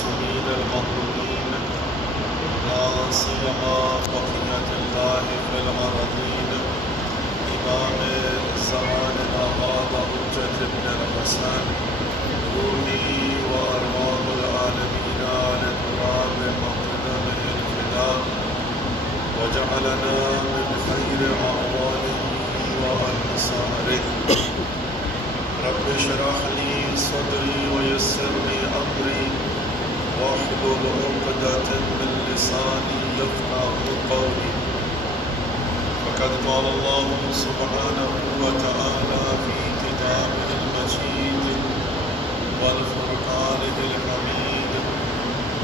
المعصومين المظلومين لا سيما بقية الله في الأرضين إمام زماننا هذا حجة بن الحسن روحي وأرواح العالمين لتراب مقدمه الفداء وجعلنا من خير أعوانه وأنصاره رب اشرح لي صدري ويسر لي أمري واحلل عقدة من لساني يفقهوا قولي فقد قال الله سبحانه وتعالى في كتابه المجيد والفرقان الحميد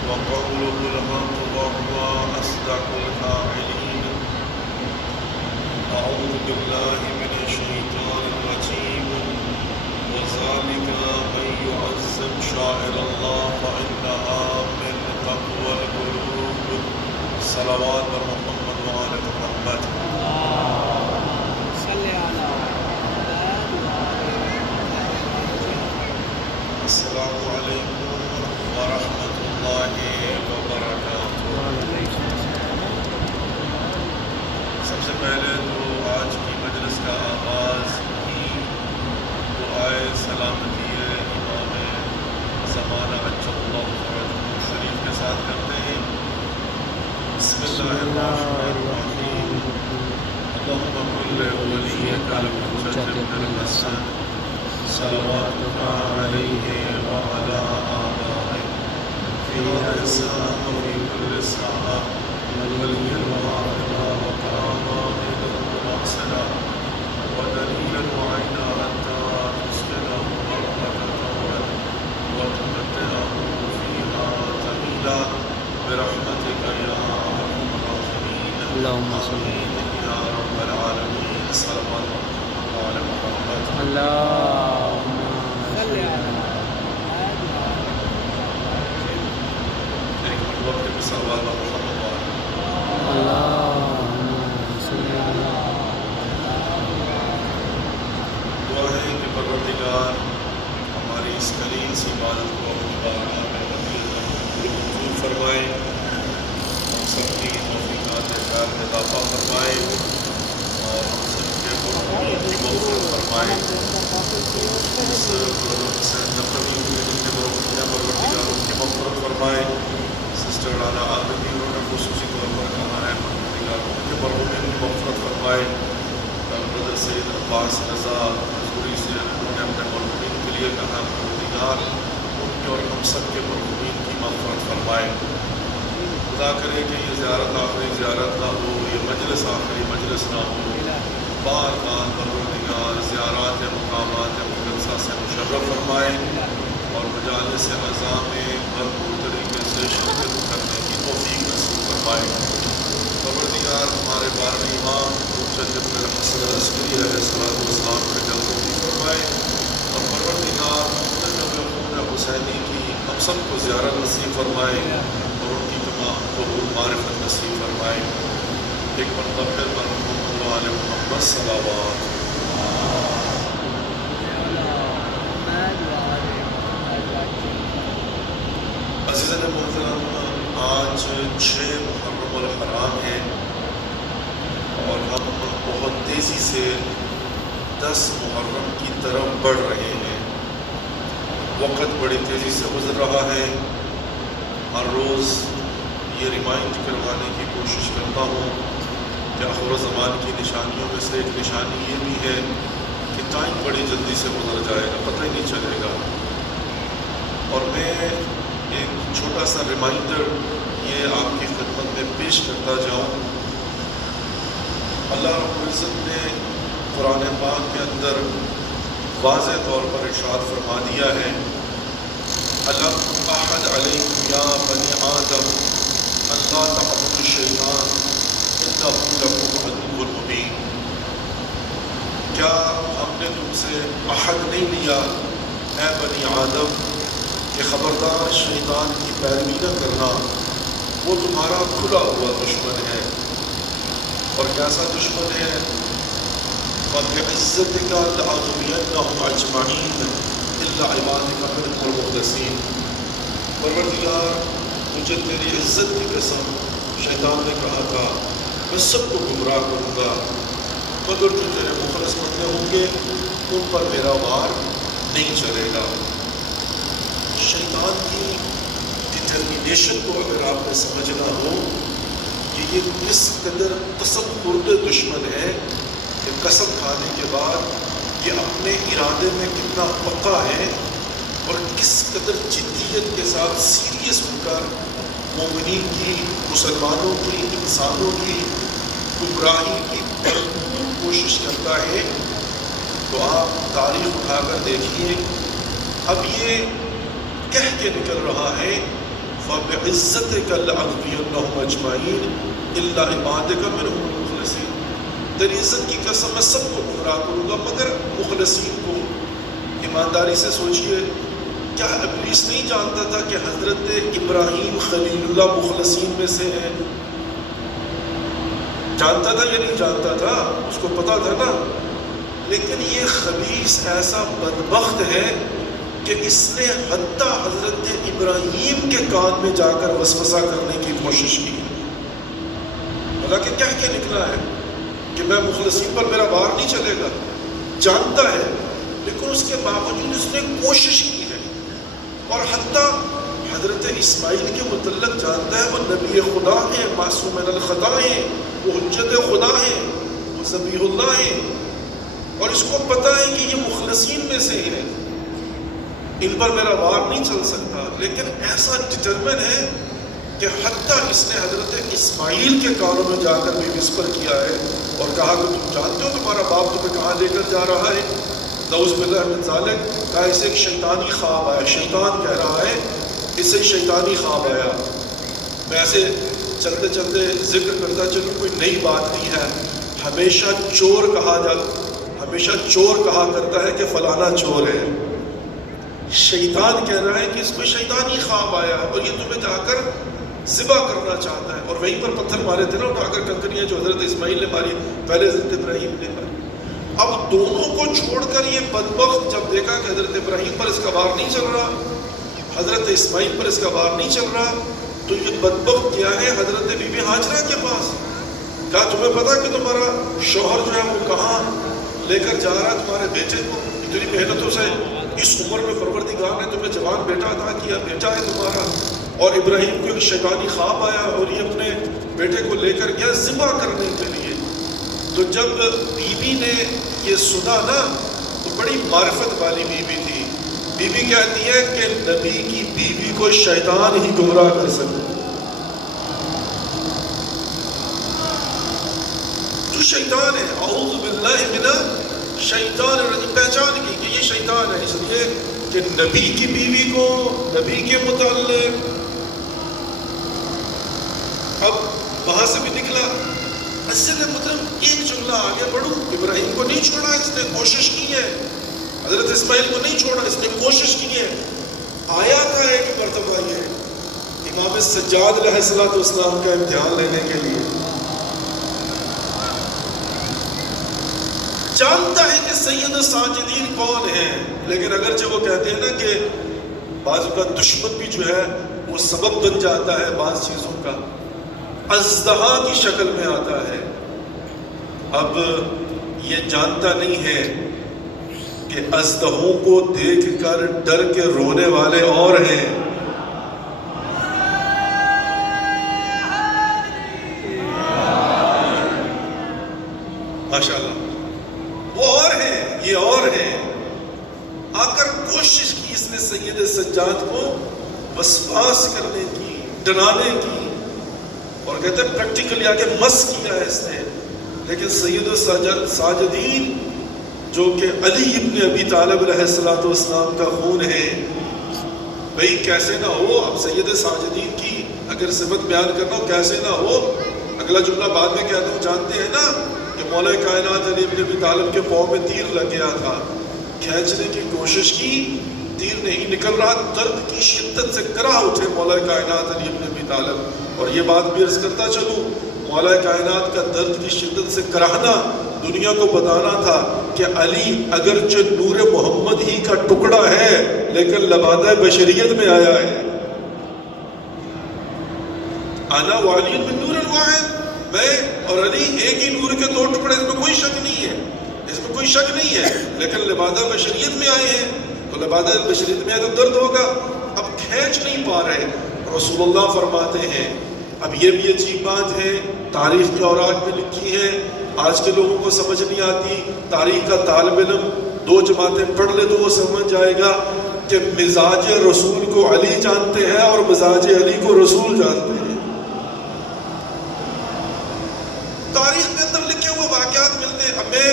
وقوله الحق وهو أصدق القائلين أعوذ بالله من الشيطان الرجيم وذلك من يعظم شعائر الله فإنها من تقوى القلوب صلوات محمد وآل محمد السلام علیکم ورحمۃ اللہ وبرکاتہ۔ سب سے پہلے تو آج کی مجلس کا آغاز ہی دعائے سلامتی امام زمانہ عجل اللہ فرجہ شریف کے ساتھ کرتے ہیں۔ بسم اللہ الرحمن الرحیم اللہم کل ولیک الحجۃ بن الحسن صلواتک علیہ وعلی آبائہ فی هذا الزمان وفی کل ساعة ولیا وعاقبہ وقراما مقصدا ودلیلا وعینا حتی تسکنہ مرحبتا وتمتعہ فیہا جمیلا برحمتک یا ارحم الراحمین اللہم صل یا رب العالمین صلوات علی محمد اللہم ایک وقت کے صلوات محمد اللہم صل دعا ہے کہ پروردگار ہماری اس قلیل سی عبادت کو اپنی بارگاہ میں قبول فرمائے، ہم سب کی توفیقات خیر میں اضافہ فرمائے اور ہم سب کے قربانی کی مغفرت فرمائے۔ اس پروگرام سے نفرت ہوئے جن کے پروردگار ان کی مغفرت فرمائے۔ سسٹر رانا عابدی انہوں نے خصوصی طور پر کہا ہے پروردگار ان کے پروردگار کی مغفرت فرمائے۔ برادر سید عباس رضا حضوری سے انہوں نے اپنے مرحومین کے لیے کہا پروردگار ان کے اور ہم سب کے مرحومین کی مغفرت فرمائے۔ خدا کرے کہ یہ زیارت آخری زیارت نہ ہو، یہ مجلس آخری مجلس نہ ہو، بار بار پروردگار زیارات مقامات مقدسہ سے مشرف فرمائے اور مجالس اعضاء میں بھرپور طریقے سے شرکت کرنے کی توفیق نصیب فرمائے۔ پروردگار ہمارے بارہویں امام حجت بن الحسن العسکری علیہ السلام کے جلدوں کی فرمائے اور پروردگار مختلف خون حسینی کی ہم سب کو زیارت نصیب فرمائے اور ان کی تمام قبول معرفت نصیب فرمائے۔ ایک مرتبہ پھر محمد وآل محمد صلوات۔ عزیزان محترم، آج 6 محرم الحرام ہے اور ہم بہت تیزی سے 10 محرم کی طرف بڑھ رہے ہیں۔ وقت بڑی تیزی سے گزر رہا ہے۔ ہر روز یہ ریمائنڈ کروانے کی کوشش کرتا ہوں کہ آخر زمان کی نشانیوں میں سے ایک نشانی یہ بھی ہے کہ ٹائم بڑی جلدی سے گزر جائے گا، پتہ ہی نہیں چلے گا۔ اور میں ایک چھوٹا سا ریمائنڈر یہ آپ کی خدمت میں پیش کرتا جاؤں۔ اللہ رب العزت نے قرآن پاک کے اندر واضح طور پر ارشاد فرما دیا ہے أَلَمْ أَعْهَدْ عَلَيْكُمْ يَا بَنِي آدَمَ أَلَّا تَعْبُدُوا الشَّيْطَانَ إِنَّهُ لَكُمْ عَدُوٌّ مُّبِينٌ۔ کیا ہم نے تم سے عہد نہیں لیا اے بنی آدم کہ خبردار شیطان کی پیروی نہ کرنا، وہ تمہارا کھلا ہوا دشمن ہے۔ اور کیسا دشمن ہے؟ فَبِعِزَّتِكَ لَأَغْوِيَنَّهُمْ أَجْمَعِينَ إِلَّا عِبَادَكَ مِنْهُمُ الْمُخْلَصِينَ۔ پروردگار مجھے تیری عزت کی قسم، شیطان نے کہا تھا میں سب کو گمراہ کروں گا مگر جو تیرے مخلص بندے ہوں گے ان پر میرا وار نہیں چلے گا۔ شیطان کی ڈٹرمینیشن کو اگر آپ نے سمجھنا ہو کہ یہ کس قدر قسم خورد دشمن ہے کہ قسم کھانے کے بعد یہ اپنے ارادے میں کتنا پکا ہے اور کس قدر جدیت کے ساتھ سیریس ہو کر مومنین کی، مسلمانوں کی، انسانوں کی گمراہی کی بھرپور کوشش کرتا ہے، تو آپ تاریخ اٹھا کر دیکھیے۔ اب یہ کہہ کے نکل رہا ہے فَبِعِزَّتِكَ لَأَغْوِيَنَّهُمْ أَجْمَعِينَ إِلَّا عِبَادَكَ مِنْهُمُ الْمُخْلَصِينَ، تیری عزت کی قسم میں سب کو گمراہ کروں گا مگر مخلصین کو۔ ایمانداری سے سوچئے، کیا ابلیس نہیں جانتا تھا کہ حضرت ابراہیم خلیل اللہ مخلصین میں سے ہیں؟ جانتا تھا یا نہیں جانتا تھا؟ اس کو پتا تھا نا۔ لیکن یہ خبیث ایسا بدبخت ہے کہ اس نے حتیٰ حضرت ابراہیم کے کان میں جا کر وسوسہ کرنے کی کوشش کی، حالانکہ کہہ کے نکلا ہے کہ میں مخلصین پر میرا وار نہیں چلے گا، جانتا ہے، لیکن اس کے باوجود اس نے کوشش کی ہے۔ اور حتیٰ حضرت اسماعیل کے متعلق جانتا ہے وہ نبی خدا ہیں، معصوم من الخطا ہیں، وہ حجت خدا ہیں، وہ ذبیح اللہ ہیں، اور اس کو پتہ ہے کہ یہ مخلصین میں سے ہیں، ان پر میرا وار نہیں چل سکتا۔ لیکن ایسا ڈٹرمن ہے کہ حتیٰ اس نے حضرت اسماعیل کے کانوں میں جا کر بھی وسپر کیا ہے اور کہا کہ تم جانتے ہو تمہارا باپ تمہیں کہاں لے کر جا رہا ہے؟ نعوذ باللہ من ذالک، کہا اسے ایک شیطانی خواب آیا، شیطان کہہ رہا ہے اسے شیطانی خواب آیا۔ میں ایسے چلتے چلتے ذکر کرتا چلوں، کوئی نئی بات نہیں ہے، ہمیشہ چور کہا کرتا ہے کہ فلانا چور ہے۔ شیطان کہہ رہا ہے کہ اس میں شیطانی خواب آیا اور یہ تمہیں جا کر ذبح کرنا چاہتا ہے، اور وہیں پر پتھر مارے تھے نا اٹھا کر کنکریاں، جو حضرت اسماعیل نے ماری، پہلے حضرت ابراہیم نے ماری۔ اب دونوں کو چھوڑ کر یہ بدبخت جب دیکھا کہ حضرت ابراہیم پر اس کا وار نہیں چل رہا، حضرت اسماعیل پر اس کا وار نہیں چل رہا، تو یہ بدبخت کیا ہے حضرت بی بی ہاجرہ کے پاس۔ کہا تمہیں پتا کہ تمہارا شوہر جو ہے وہ کہاں لے کر جا رہا ہے تمہارے بیٹے کو؟ اتنی محنتوں سے اس عمر میں پروردگار نے تمہیں جوان بیٹا عطا کیا، بیٹا ہے تمہارا، اور ابراہیم کو ایک شیطانی خواب آیا اور یہ اپنے بیٹے کو لے کر گیا ذبح کرنے کے لیے۔ تو جب بیوی نے یہ سنا نا، تو بڑی معرفت والی بیوی تھی، بیوی کہتی ہے کہ نبی کی بیوی کو شیطان ہی گمراہ کر سکتا، تو شیطان ہے، اعوذ باللہ من الشیطان الرجیم، پہچان کی کہ یہ شیطان ہے، اس لیے کہ نبی کی بیوی کو نبی کے متعلق۔ اب وہاں سے بھی نکلا، اصل مطلب ایک جملہ آگے بڑھوں، ابراہیم کو نہیں چھوڑا، اس نے کوشش کی ہے، حضرت اسماعیل کو نہیں چھوڑا، اس نے کوشش کی ہے۔ آیا تھا ایک مرتبہ یہ امام سجاد علیہ السلام کا امتحان لینے کے لیے، جانتا ہے کہ سید ساجدین کون ہیں، لیکن اگرچہ وہ کہتے ہیں نا کہ بعض کا دشمن بھی جو ہے وہ سبب بن جاتا ہے بعض چیزوں کا، اژدہا کی شکل میں آتا ہے۔ اب یہ جانتا نہیں ہے کہ اژدہوں کو دیکھ کر ڈر کے رونے والے اور ہیں، ماشاءاللہ، وہ اور ہیں، یہ اور ہیں۔ آ کر کوشش کی اس نے سید سجاد کو وسواس کرنے کی، ڈرانے کی، اور کہتے ہیں پریکٹیکلی آگے مس کیا ہے اس نے۔ لیکن سید ساجدین جو کہ علی ابن ابی طالب علیہ السلام کا خون ہے، بھئی کیسے نہ ہو، اب سید ساجدین کی اگر صفت بیان کرنا ہو کیسے نہ ہو، اگلا جملہ بعد میں کہہ دوں، جانتے ہیں نا کہ مولا کائنات علی ابن ابی طالب کے پاؤں میں تیر لگ گیا تھا، کھینچنے کی کوشش کی، تیر نہیں نکل رہا، درد کی شدت سے کرا اٹھے مولا کائنات علی ابن ابی طالب۔ اور یہ بات بھی عرض کرتا چلوں، مولا کائنات کا درد کی شدت سے کراہنا دنیا کو بتانا تھا کہ علی اگرچہ نور محمد ہی کا ٹکڑا ہے لیکن لبادہ بشریت میں آیا ہے، انا وعلی من نور واحد، میں اور علی ایک ہی نور کے دو ٹکڑے، اس میں کوئی شک نہیں ہے، اس میں کوئی شک نہیں ہے، لیکن لبادہ بشریت میں آئے ہیں تو لبادہ بشریت میں آئے تو درد ہوگا، اب کھینچ نہیں پا رہے۔ رسول اللہ فرماتے ہیں، اب یہ بھی عجیب بات ہے، تاریخ کے اوراق میں لکھی ہے، آج کے لوگوں کو سمجھ نہیں آتی، تاریخ کا طالب علم 2 جماعتیں پڑھ لے تو وہ سمجھ جائے گا کہ مزاج رسول کو علی جانتے ہیں اور مزاج علی کو رسول جانتے ہیں۔ تاریخ کے اندر لکھے ہوئے واقعات ملتے ہیں، اب میں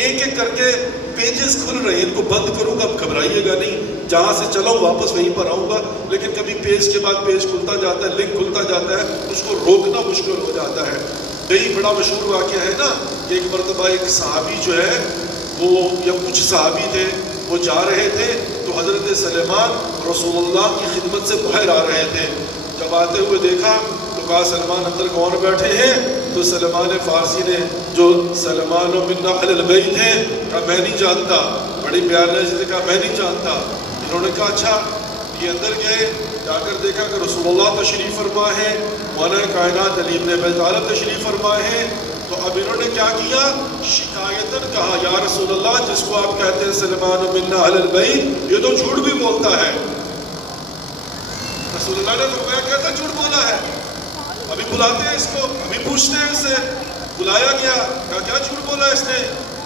ایک ایک کر کے پیجز کھل رہے ہیں، ان کو بند کروں گا، اب گھبرائیے گا نہیں، جہاں سے چلوں واپس وہیں پر آؤں گا، لیکن کبھی پیج کے بعد پیج کھلتا جاتا ہے، لنک کھلتا جاتا ہے، اس کو روکنا مشکل ہو جاتا ہے۔ یہی بڑا مشہور واقعہ ہے نا کہ ایک مرتبہ ایک صحابی جو ہے وہ، یا کچھ صحابی تھے، وہ جا رہے تھے تو حضرت سلیمان رسول اللہ کی خدمت سے باہر آ رہے تھے، جب آتے ہوئے دیکھا تو کہا سلمان اندر کون بیٹھے ہیں؟ تو سلمان فارسی نے، جو سلمان من اہل البیت ہیں، کہا میں نہیں جانتا، بڑی پیار نے کہا میں نہیں جانتا۔ انہوں نے کہا اچھا، یہ اندر گئے، جا کر دیکھا کہ رسول اللہ تشریف فرما ہے، مولا کائنات علی بن ابی طالب تشریف فرما ہے، تو اب انہوں نے کیا کیا؟ شکایتاً کہا یا رسول اللہ، جس کو آپ کہتے ہیں سلمان من اہل البیت، یہ تو جھوٹ بھی بولتا ہے۔ رسول اللہ نے فرمایا کہتا جھوٹ بولا ہے، ابھی بلاتے ہیں اس کو، ابھی پوچھتے ہیں اس سے۔ بلایا گیا، کہا کیا جھوٹ بولا اس نے؟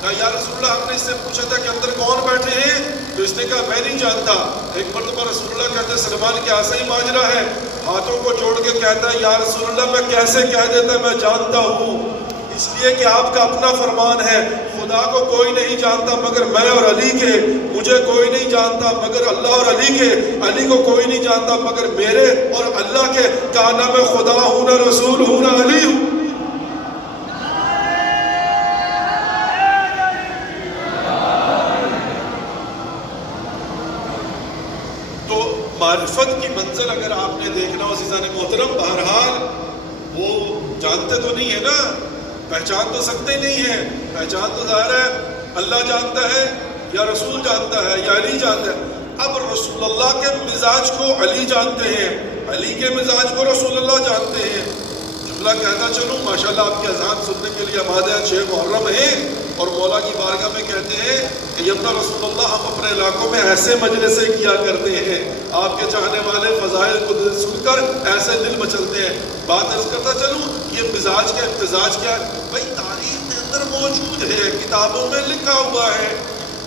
کہا یا رسول اللہ، ہم نے اس سے پوچھا تھا کہ اندر کون بیٹھے ہیں، تو اس نے کہا میں نہیں جانتا۔ ایک مرتبہ رسول اللہ کہتے ہیں سلمان کی ایسا ہی ماجرا ہے، ہاتھوں کو جوڑ کے کہتا ہے یا رسول اللہ میں کیسے کہہ دیتا میں جانتا ہوں، اس لیے کہ آپ کا اپنا فرمان ہے، خدا کو کوئی نہیں جانتا مگر میں اور علی کے، مجھے کوئی نہیں جانتا مگر اللہ اور علی کے، علی کو کوئی نہیں جانتا مگر میرے اور اللہ کے، کہا نہ میں خدا ہوں نہ رسول ہوں نہ علی ہوں۔ تو معرفت کی منزل اگر آپ نے دیکھنا ہو عزیزان محترم، بہرحال وہ جانتے تو نہیں ہے نا، پہچان تو سکتے نہیں ہیں، پہچان تو ظاہر ہے اللہ جانتا ہے یا رسول جانتا ہے یا علی جانتا ہے۔ اب رسول اللہ کے مزاج کو علی جانتے ہیں، علی کے مزاج کو رسول اللہ جانتے ہیں۔ جملہ کہتا چلوں، ماشاءاللہ آپ کی اذان سننے کے لیے آمادہ ہیں، 6 محرم ہیں، اور مولا کی بارگاہ میں کہتے ہیں کہ یمنا رسول اللہ، ہم اپنے علاقوں میں ایسے مجلسیں کیا کرتے ہیں، آپ کے چاہنے والے فضائل کو سن کر ایسے دل مچلتے ہیں۔ بات عرض کرتا چلوں، یہ مزاج کا امتزاج کیا ہے؟ بھائی تاریخ کے اندر موجود ہے، کتابوں میں لکھا ہوا ہے،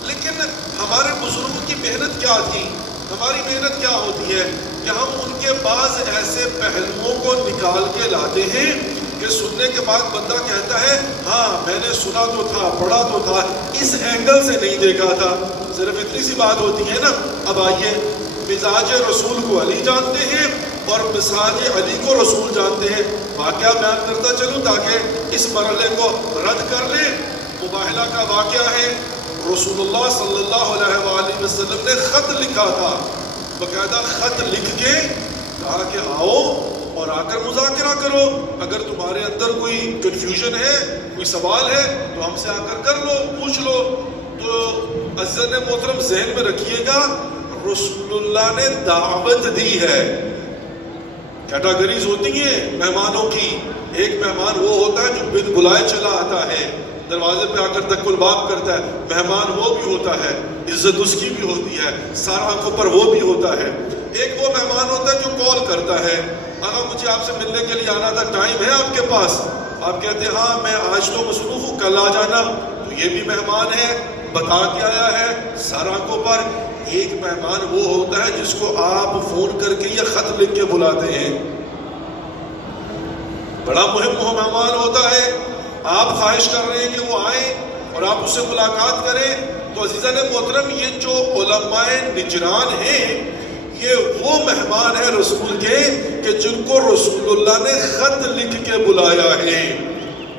لیکن ہمارے بزرگوں کی محنت کیا تھی؟ ہماری محنت کیا ہوتی ہے کہ ہم ان کے بعض ایسے پہلوؤں کو نکال کے لاتے ہیں کہ سننے کے بعد بندہ کہتا ہے ہاں میں نے سنا تو تھا، پڑھا تو تھا، اس اینگل سے نہیں دیکھا تھا۔ صرف اتنی سی بات ہوتی ہے نا۔ اب آئیے، مزاج رسول کو علی جانتے ہیں اور مزاج علی کو رسول جانتے ہیں۔ واقعہ بیان کرتا چلوں تاکہ اس مرحلے کو رد کر لیں۔ مباہلہ کا واقعہ ہے، رسول اللہ صلی اللہ علیہ وآلہ وسلم نے خط لکھا تھا، باقاعدہ خط لکھ کے کہا کہ آؤ اور آ کر مذاکرہ کرو، اگر تمہارے اندر کوئی کنفیوژن ہے، کوئی سوال ہے تو ہم سے آ کر لو، پوچھ لو۔ تو عزیزان محترم ذہن میں رکھیے گا، رسول اللہ نے دعوت دی ہے۔ کیٹاگریز ہوتی ہیں مہمانوں کی، ایک مہمان وہ ہوتا ہے جو بن بلائے چلا آتا ہے، دروازے پہ آ کر تک الباب کرتا ہے، مہمان وہ بھی ہوتا ہے، عزت اس کی بھی ہوتی ہے، سارا آنکھوں پر وہ بھی ہوتا ہے۔ ایک وہ مہمان ہوتا ہے جو کال کرتا ہے، آقا مجھے آپ سے ملنے کے لیے آنا تھا، ٹائم ہے آپ کے پاس؟ آپ کہتے ہیں ہاں میں آج تو مصروف ہوں، کل آ جانا۔ تو یہ بھی مہمان ہے، بتا کے آیا ہے، سارا آنکھوں پر۔ ایک مہمان وہ ہوتا ہے جس کو آپ فون کر کے یا خط لکھ کے بلاتے ہیں، بڑا مہم مہمان ہوتا ہے، آپ خواہش کر رہے ہیں کہ وہ آئیں اور آپ اس سے ملاقات کریں۔ تو عزیزان محترم، یہ جو علماء نجران ہیں، یہ وہ مہمان ہیں رسول کے کہ جن کو رسول اللہ نے خط لکھ کے بلایا ہے،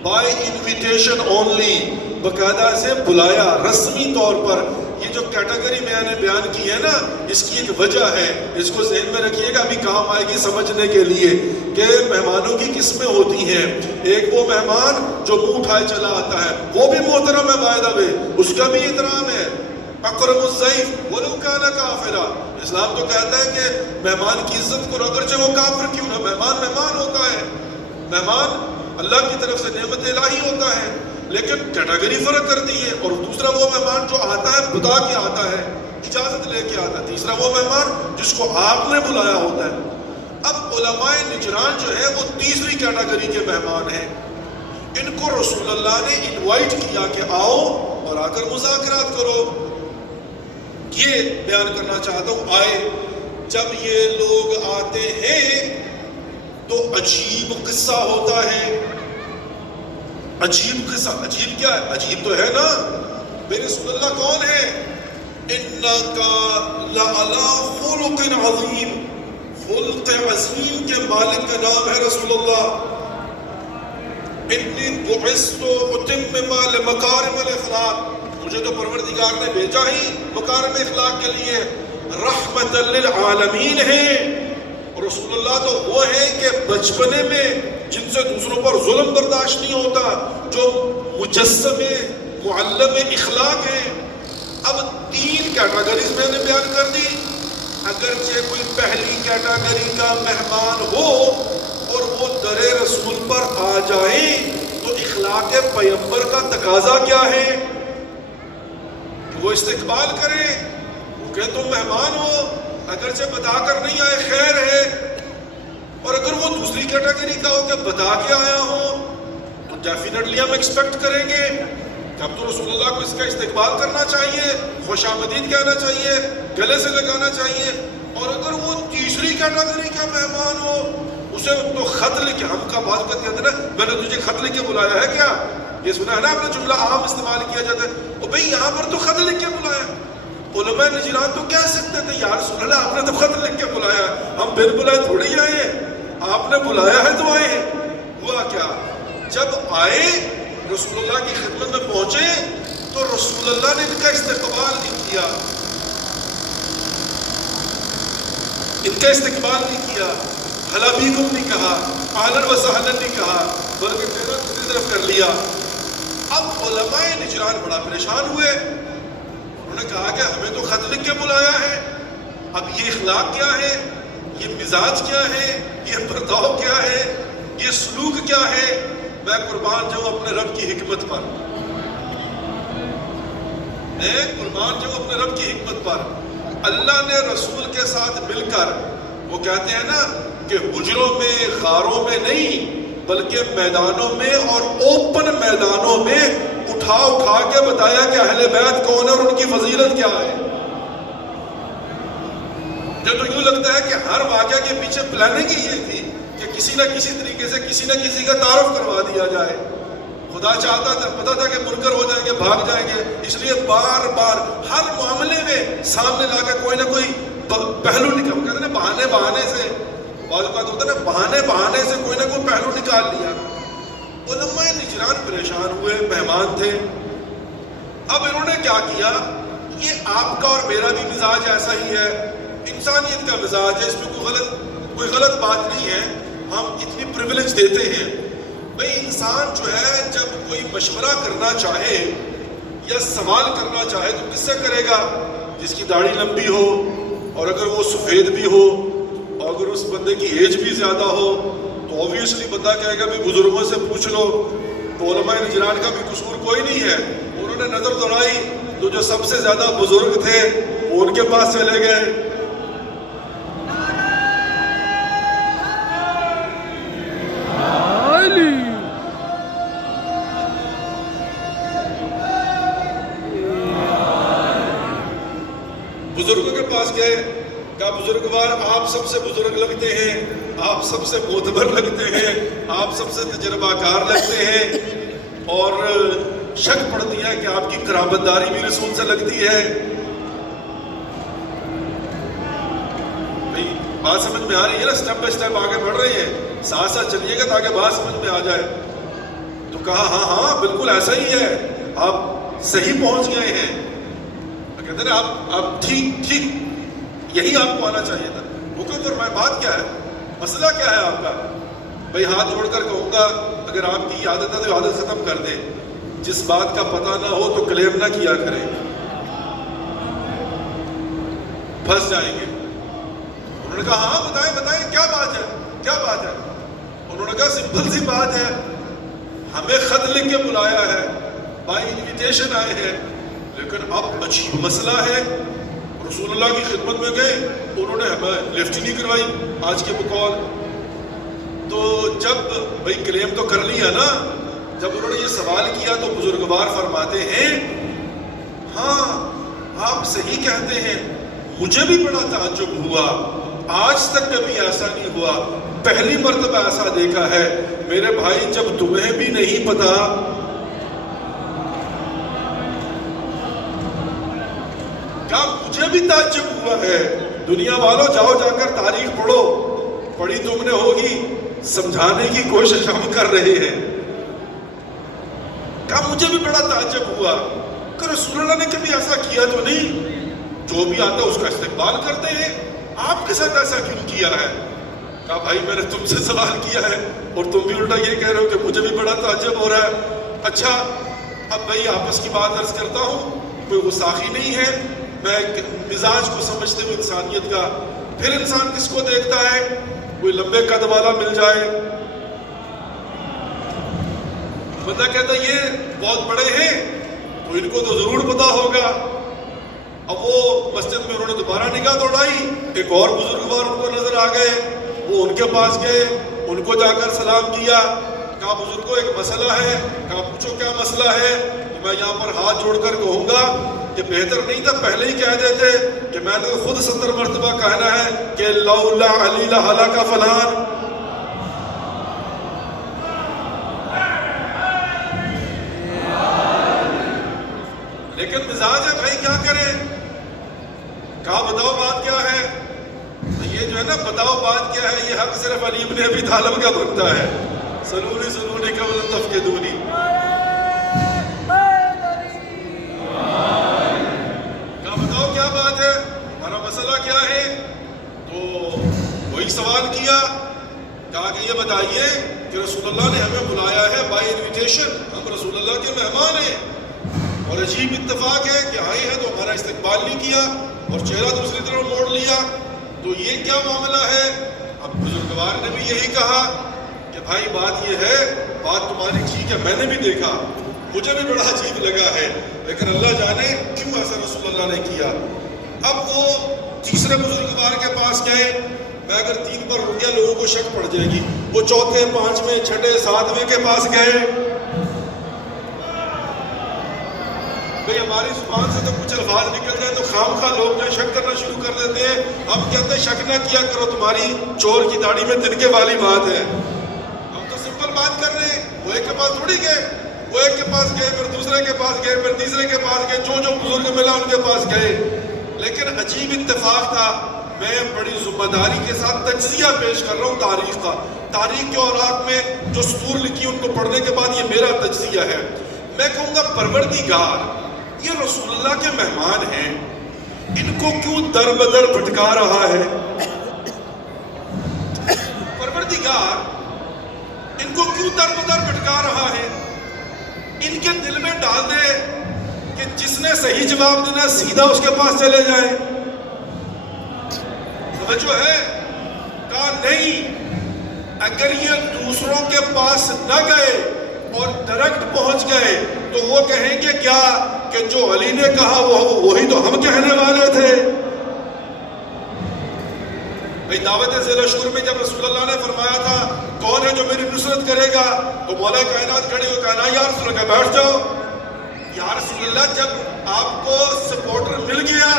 بائی انویٹیشن اونلی، باقاعدہ سے بلایا رسمی طور پر۔ یہ جو کیٹیگری میں نے بیان کی ہے نا، اس کی ایک وجہ ہے، اس کو ذہن میں رکھیے گا، ابھی کام آئے گی سمجھنے کے لیے کہ مہمانوں کی قسمیں ہوتی ہیں۔ ایک وہ مہمان جو منہ اٹھائے چلا آتا ہے، وہ بھی محترم ہے، بائی دا وے، اس کا بھی احترام ہے۔ اکرم الضیف ولو کان کافرا. اسلام تو کہتا ہے کہ مہمان کی عزت کرو اگرچہ وہ کافر کیوں نہ. مہمان مہمان ہوتا ہے, مہمان اللہ کی طرف سے نعمت الہی ہوتا ہے, لیکن کیٹیگری فرق کرتی ہے. اور دوسرا وہ مہمان جو آتا ہے بتا کے آتا ہے, اجازت لے کے آتا ہے. تیسرا وہ مہمان جس کو آپ نے بلایا ہوتا ہے. اب علماء نجران جو ہے وہ تیسری کیٹیگری کے مہمان ہیں. ان کو رسول اللہ نے انوائٹ کیا کہ آؤ اور آ کر مذاکرات کرو. یہ بیان کرنا چاہتا ہوں. آئے جب یہ لوگ آتے ہیں تو عجیب قصہ ہوتا ہے. عجیب قصہ. عجیب کیا ہے؟ عجیب تو ہے نا, میرے رسول اللہ کون ہے؟ اِنَّكَ لَعَلَىٰ خُلُقٍ عَظِيمٍ. خلق عظیم کے مالک کا نام ہے رسول اللہ. انی بعثت اتمم لمکارم الاخلاق. مجھے تو پروردگار نے بھیجا ہی مکارم اخلاق کے لیے. رحمت للعالمین ہے. اور رسول اللہ تو وہ ہے کہ بچپنے میں جن سے دوسروں پر ظلم برداشت نہیں ہوتا, جو مجسم معلم اخلاق ہے. اب 3 کیٹیگریز میں نے بیان کر دی. اگرچہ کوئی پہلی کیٹیگری کا مہمان ہو اور وہ در رسول پر آ جائے تو اخلاق پیغمبر کا تقاضا کیا ہے کہ وہ استقبال کرے. وہ کہ تم مہمان ہو, اگرچہ بتا کر نہیں آئے خیر ہے. اور اگر وہ دوسری کیٹیگری کا ہو کہ بتا کے آیا ہو تو ڈیفینیٹلی ہم ایکسپیکٹ کریں گے کہ اب تو رسول اللہ کو اس کا استقبال کرنا چاہیے, خوش آمدید کہنا چاہیے, گلے سے لگانا چاہیے. اور اگر وہ تیسری کیٹیگری کا مہمان ہو اسے تو خط لکھ کے, ہم کا بات کرتے ہیں نا, میں نے تجھے خط لکھ کے بلایا ہے کیا؟ یہ سنا ہے نا آپ نے جملہ عام استعمال کیا جاتا ہے. اور بھئی یہاں پر تو خط لکھ کے بلایا. علماء نجران تو کہہ سکتے تھے یا رسول اللہ آپ نے تو خط لکھ کے بلایا, ہم بن بلائے تھوڑی ہی آئے ہیں, آپ نے بلایا ہے تو آئے ہیں. ہوا کیا, جب آئے رسول اللہ کی خدمت میں پہنچے تو رسول اللہ نے ان کا استقبال نہیں کیا. ان کا استقبال نہیں کیا, حلا بیکم نہیں کہا, اہلا و سہلا نہیں کہا, بلکہ چہرہ دوسری طرف کر لیا. اب علماء نجران بڑا پریشان ہوئے. انہوں نے کہا کہ ہمیں تو خط لکھ کے بلایا ہے, اب یہ اخلاق کیا ہے, یہ مزاج کیا ہے, یہ برتاؤ کیا ہے, یہ سلوک کیا ہے. میں قربان جاؤں اپنے رب کی حکمت پر, میں قربان جاؤں اپنے رب کی حکمت پر. اللہ نے رسول کے ساتھ مل کر, وہ کہتے ہیں نا کہ حجروں میں غاروں میں نہیں بلکہ میدانوں میں اور اوپن میدانوں میں اٹھا اٹھا کے بتایا کہ اہل بیت کون ہے اور ان کی فضیلت کیا ہے. جو تو یوں لگتا ہے کہ ہر واقعہ کے پیچھے پلاننگ ہی یہ تھی کہ کسی نہ کسی طریقے سے کسی نہ کسی کا تعارف کروا دیا جائے. خدا چاہتا تھا, پتا تھا کہ منکر ہو جائیں گے, بھاگ جائیں گے, اس لیے بار بار ہر معاملے میں سامنے لا کے کوئی نہ کوئی پہلو نکال, کہتے ہیں نا بہانے سے, بعض اوقات ہوتا ہے نا بہانے سے کوئی نہ کوئی پہلو نکال لیا. علماء نجران پریشان ہوئے, مہمان تھے. اب انہوں نے کیا کیا, یہ آپ کا اور میرا بھی مزاج ایسا ہی ہے, انسانیت کا مزاج ہے, اس میں کوئی غلط بات نہیں ہے. ہم اتنی پریویلیج دیتے ہیں. بھئی انسان جو ہے جب کوئی مشورہ کرنا چاہے یا سوال کرنا چاہے تو کس سے کرے گا؟ جس کی داڑھی لمبی ہو, اور اگر وہ سفید بھی ہو, اور اگر اس بندے کی ایج بھی زیادہ ہو تو اوبویسلی بندہ کہے گا بھی بزرگوں سے پوچھ لو. تو علماء نجران کا بھی قصور کوئی نہیں ہے. انہوں نے نظر دوڑائی تو جو سب سے زیادہ بزرگ تھے وہ ان کے پاس چلے گئے. بزرگوں کے پاس گئے, کہا بزرگوار آپ سب سے بزرگ لگتے ہیں, آپ سب سے معتبر لگتے ہیں, آپ سب سے تجربہ کار لگتے ہیں, اور شک پڑتی ہے کہ آپ کی قرابت داری بھی رسول سے لگتی ہے. بھئی بات سمجھ میں آ رہی ہے نا, سٹیپ بائی سٹیپ آگے بڑھ رہے ہیں, ساتھ ساتھ چلیے گا تاکہ بات سمجھ میں آ جائے. تو کہا ہاں بالکل ایسا ہی ہے, آپ صحیح پہنچ گئے ہیں. کہتے ہیں آپ ٹھیک یہی آپ کو آنا چاہیے تھا. وہ کیوں فرمائے, بات کیا ہے, مسئلہ کیا ہے آپ کا؟ بھئی ہاتھ جوڑ کر کہوں گا اگر آپ کی عادت ہے تو عادت ختم کر دیں. جس بات کا پتہ نہ ہو تو کلیم نہ کیا کریں. پھنس جائیں گے. انہوں نے کہا ہاں بتائیں کیا بات ہے. انہوں نے کہا سمپل سی بات ہے, ہمیں خط لکھ کے بلایا ہے, بائی انویٹیشن آئے ہیں, لیکن اب عجیب مسئلہ ہے. رسول اللہ کی خدمت میں گئے, انہوں نے ہمیں لفٹ نہیں کروائی آج کے بقول. تو جب بھائی کلیم تو کر لیا نا, جب انہوں نے یہ سوال کیا تو بزرگوار فرماتے ہیں ہاں آپ صحیح کہتے ہیں, مجھے بھی بڑا تعجب ہوا, آج تک کبھی ایسا نہیں ہوا, پہلی مرتبہ ایسا دیکھا ہے. میرے بھائی جب تمہیں بھی نہیں پتا, کیا مجھے بھی تعجب ہوا ہے. دنیا والوں جاؤ جا کر تاریخ پڑھو, پڑھی تم نے ہوگی, سمجھانے کی کوشش ہم کر رہے ہیں. کیا مجھے بھی بڑا تعجب ہوا کہ رسول اللہ نے کبھی ایسا کیا تو نہیں, جو بھی آتا اس کا استقبال کرتے ہیں, آپ کے ساتھ ایسا کیوں کیا ہے. کہا بھائی میں نے تم سے سوال کیا ہے اور تم بھی الٹا یہ کہہ رہے ہو کہ مجھے بھی بڑا تعجب ہو رہا ہے. اچھا اب بھائی آپس کی بات عرض کرتا ہوں, کوئی گستاخی نہیں ہے, میں مزاج کو سمجھتے ہوئے انسانیت کا. پھر انسان کس کو دیکھتا ہے, کوئی لمبے قد والا مل جائے, بندہ کہتا ہے یہ بہت بڑے ہیں تو ان کو تو ضرور پتا ہوگا. اب وہ مسجد میں انہوں نے دوبارہ نگاہ دوڑائی, ایک اور بزرگوار ان کو نظر آ گئے, وہ ان کے پاس گئے, ان کو جا کر سلام کیا. کہا بزرگوں ایک مسئلہ ہے. کہا پوچھو کیا مسئلہ ہے. تو میں یہاں پر ہاتھ جوڑ کر کہوں گا کہ بہتر نہیں تھا پہلے ہی کہہ دیتے کہ میں نے خود 70 مرتبہ کہنا ہے کہ لولا علی لہلک فلان. لیکن مزاج ہے بھائی, کیا کریں. کہا بتاؤ بات کیا ہے. یہ جو ہے نا بتاؤ بات کیا ہے, یہ حق صرف علی ابن ابی طالب کا بنتا ہے. سلونی قبل تفقدونی. کہا بتاؤ کیا بات ہے, ہمارا مسئلہ کیا ہے. تو وہی سوال کیا, کہا کہ یہ بتائیے کہ رسول اللہ نے ہمیں بلایا ہے بائی انویٹیشن, ہم رسول اللہ کے مہمان ہیں, اور عجیب اتفاق ہے کہ آئے ہیں تو ہمارا استقبال نہیں کیا اور چہرہ دوسری طرف موڑ لیا, تو یہ کیا معاملہ ہے. اب بزرگوار نے بھی یہی کہا کہ بھائی بات یہ ہے, بات تمہاری ٹھیک ہے, میں نے بھی دیکھا, مجھے بھی بڑا عجیب لگا ہے, لیکن اللہ جانے کیوں ایسا رسول اللہ نے کیا. اب وہ تیسرے بزرگوار کے پاس گئے. میں اگر 3 پر رک گیا لوگوں کو شک پڑ جائے گی. وہ چوتھے, 5ویں, 6ٹھے, 7ویں کے پاس گئے. بھئی ہماری زبان سے تو کچھ الفاظ نکل جائے تو خام خواہ لوگ جو شک کرنا شروع کر دیتے ہیں. ہم کہتے ہیں شک نہ کیا کرو, تمہاری چور کی داڑھی میں تنکے والی بات ہے. ہم تو سمپل بات کر رہے ہیں. وہ ایک کے پاس تھوڑی گئے, وہ ایک کے پاس گئے, پھر دوسرے کے پاس گئے, پھر تیسرے کے پاس گئے, جو بزرگ ملا ان کے پاس گئے. لیکن عجیب اتفاق تھا, میں بڑی ذمہ داری کے ساتھ تجزیہ پیش کر رہا ہوں تاریخ کا. تاریخ کے اوراق میں جو سطور لکھی ان کو پڑھنے کے بعد یہ میرا تجزیہ ہے. میں کہوں گا پروردگار یہ رسول اللہ کے مہمان ہیں, ان کو کیوں در بدر بھٹکا رہا ہے. پروردگار ان کو کیوں در بدر بھٹکا رہا ہے. ان کے دل میں ڈال دے کہ جس نے صحیح جواب دینا سیدھا اس کے پاس چلے جائیں. توجہ ہے. کہا نہیں, اگر یہ دوسروں کے پاس نہ گئے اور ڈائریکٹ پہنچ گئے تو وہ کہیں گے کیا کہ جو علی نے کہا وہی تو ہم کہنے والے تھے. بھئی دعوت ذیل اشکر میں جب رسول اللہ نے فرمایا تھا کون ہے جو میری نصرت کرے گا, تو مولا کائنات کھڑے ہوئے کہا یا رسول اللہ, بیٹھ جاؤ. یا رسول اللہ جب آپ کو سپورٹر مل گیا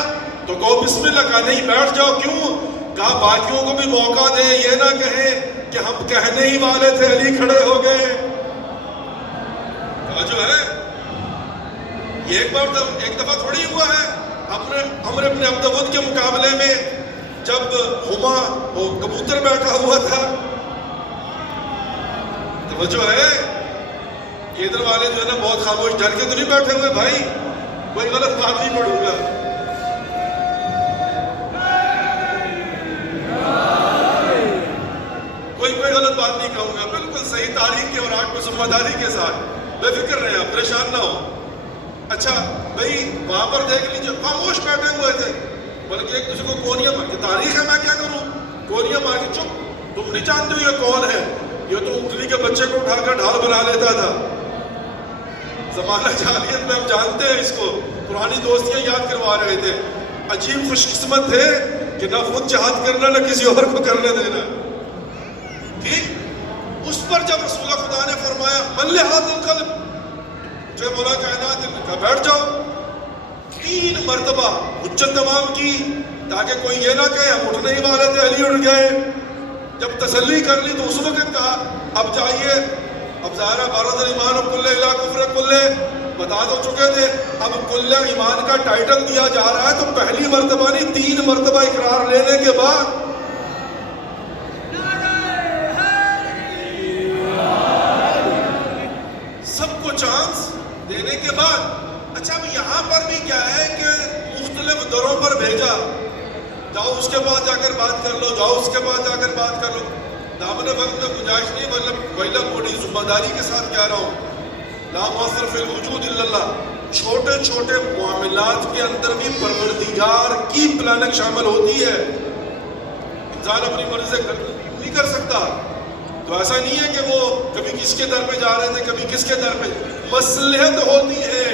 تو کہو بسم اللہ. کہا نہیں, بیٹھ جاؤ. کیوں؟ کہا باقیوں کو بھی موقع دے, یہ نہ کہیں کہ ہم کہنے ہی والے تھے علی کھڑے ہو گئے. جو ہے یہ ایک دفعہ تھوڑی ہوا ہے. عمر ابن عبد ود کے مقابلے میں جب ہما وہ کبوتر بیٹھا ہوا تھا, توجہ ہے, ادھر والے جو ہے نا بہت خاموش ڈر کے تو نہیں بیٹھے ہوئے بھائی, کوئی غلط بات نہیں پڑھوں گا. کوئی غلط بات نہیں کہوں گا, بالکل صحیح تاریخ کے اوراق میں ذمہ داری کے ساتھ, بے فکر رہے آپ, پریشان نہ ہو. اچھا بھائی وہاں پر دیکھ لیجیے خاموش بیٹھے ہوئے تھے. بلکہ ایک دوسرے کو گولیاں مار کے، تاریخ ہے میں کیا کروں، گولیاں مار کے، چپ تم نہیں جانتے ہو یہ کون ہے، یہ تو اونٹنی کے بچے کو اٹھا کر ڈھال بنا لیتا تھا. زمانہ جاہلیت میں ہم جانتے ہیں اس کو، پرانی دوستیاں یاد کروا رہے تھے. عجیب خوش قسمت تھے کہ نہ خود جہاد کرنا نہ کسی اور کو کرنے دینا. ٹھیک، اس پر جب رسول خدا نے فرمایا من لہذا القلب، جو مولا کائنات نے کہا بیٹھ جاؤ، 3 مرتبہ حجت تمام کی تاکہ کوئی یہ نہ کہے ہم اٹھنے ہی والے تھے علی اٹھ گئے. جب تسلی کر لی تو اس وقت کہا اب جائیے، اب ظاہرہ بارد الایمان کلہ الی کفر کلہ بتا تو چکے تھے، اب کلہ ایمان کا ٹائٹل دیا جا رہا ہے. تو پہلی مرتبہ نہیں 3 مرتبہ اقرار لینے کے بعد سب کو چانس دینے کے بعد. اچھا اب یہاں پر بھی کیا ہے کہ مختلف دروں پر بھیجا، جاؤ اس کے بعد جا کر بات کر لو، جاؤ اس کے بعد جا کر بات کر لو. دامن وقت میں گنجائش نہیں، مطلب ویلا بڑی ذمہ داری کے ساتھ کہہ رہا ہوں، لا مؤثر فی الوجود الا اللہ. چھوٹے چھوٹے معاملات کے اندر بھی پروردگار کی پلاننگ شامل ہوتی ہے. انسان اپنی مرضی سے نہیں کر سکتا. تو ایسا نہیں ہے کہ وہ کبھی کس کے در پہ جا رہے تھے کبھی کس کے در پہ، مصلحت ہوتی ہے.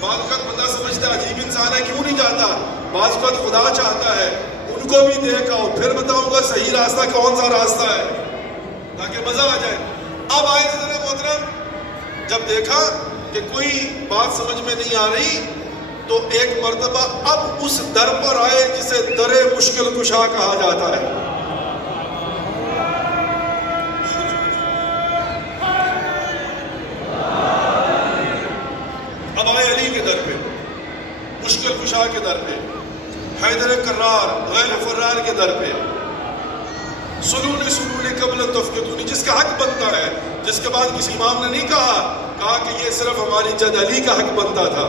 بعض اوقات بندہ سمجھتا ہے عجیب انسان ہے کیوں نہیں جاتا، بعض اوقات خدا چاہتا ہے ان کو بھی دیکھ آؤ پھر بتاؤں گا صحیح راستہ کون سا راستہ ہے تاکہ مزہ آ جائے. اب آئے حضرت محترم، جب دیکھا کہ کوئی بات سمجھ میں نہیں آ رہی تو ایک مرتبہ اب اس در پر آئے جسے در مشکل کشا کہا جاتا ہے. اب آئے علی کے در پہ، مشکل کشا کے در پہ، حیدر کرار غیر فرار کے در پہ، سلونی سلونی قبل تفقدونی، جس کا حق بنتا ہے، جس کے بعد کسی امام نے نہیں کہا کہ یہ صرف ہماری جد علی کا حق بنتا تھا،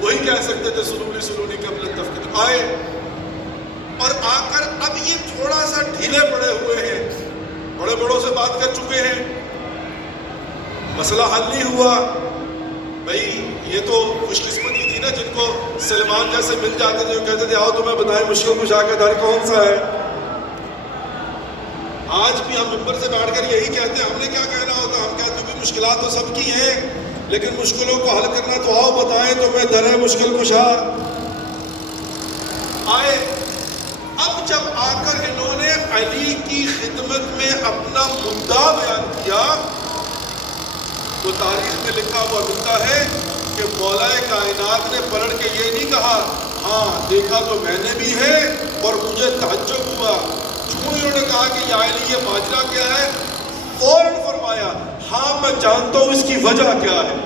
وہی کہہ سکتے تھے سلونی سلونی قبل تفقدونی. آئے اور آ کر اب یہ تھوڑا سا ڈھیلے پڑے ہوئے ہیں، بڑے بڑوں سے بات کر چکے ہیں، مسئلہ حل نہیں ہوا. بھائی یہ تو خوش قسمتی تھی نا جن کو سلمان جیسے مل جاتے تھے، کہتے تھے آؤ تمہیں بتائیں مشکل کشا کا در کون سا ہے. آج بھی ہم ممبر سے بیٹھ کر یہی کہتے ہیں، ہم نے کیا کہنا ہوتا، ہم کہتے ہیں کہ مشکلات تو سب کی ہیں لیکن مشکلوں کو حل کرنا تو آؤ بتائیں تمہیں در ہے مشکل کشا. آئے اب جب آ کر انہوں نے علی کی خدمت میں اپنا مدعا بیان کیا تو تاریخ میں لکھا ہوا ملتا ہے کہ مولا کائنات نے پلٹ کے یہ نہیں کہا ہاں دیکھا تو میں نے بھی ہے اور مجھے تعجب ہوا. کیوں انہوں نے کہا کہ یا علی یہ ماجرا کیا ہے، فوراً فرمایا ہاں میں جانتا ہوں اس کی وجہ کیا ہے.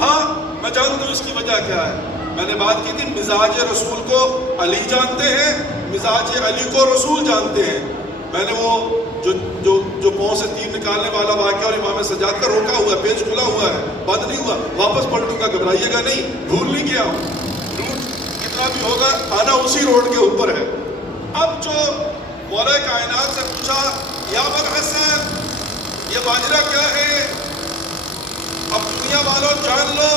ہاں میں جانتا ہوں اس کی وجہ کیا ہے. میں نے بات کی تھی مزاج رسول کو علی جانتے ہیں، مزاج علی کو رسول جانتے ہیں. میں نے وہ جو پاؤں سے تیر نکالنے والا واقعہ اور امام سجاد کا روکا ہوا ہے، پیج کھلا ہوا ہے، بند نہیں ہوا، واپس پلٹوں گا، گھبرائیے گا نہیں، بھول نہیں گیا ہوں. روٹ کتنا بھی ہوگا آنا اسی روڈ کے اوپر ہے. اب جو مولا کائنات سے پوچھا یا ابا حسن یہ ماجرا کیا ہے، اب دنیا والوں جان لو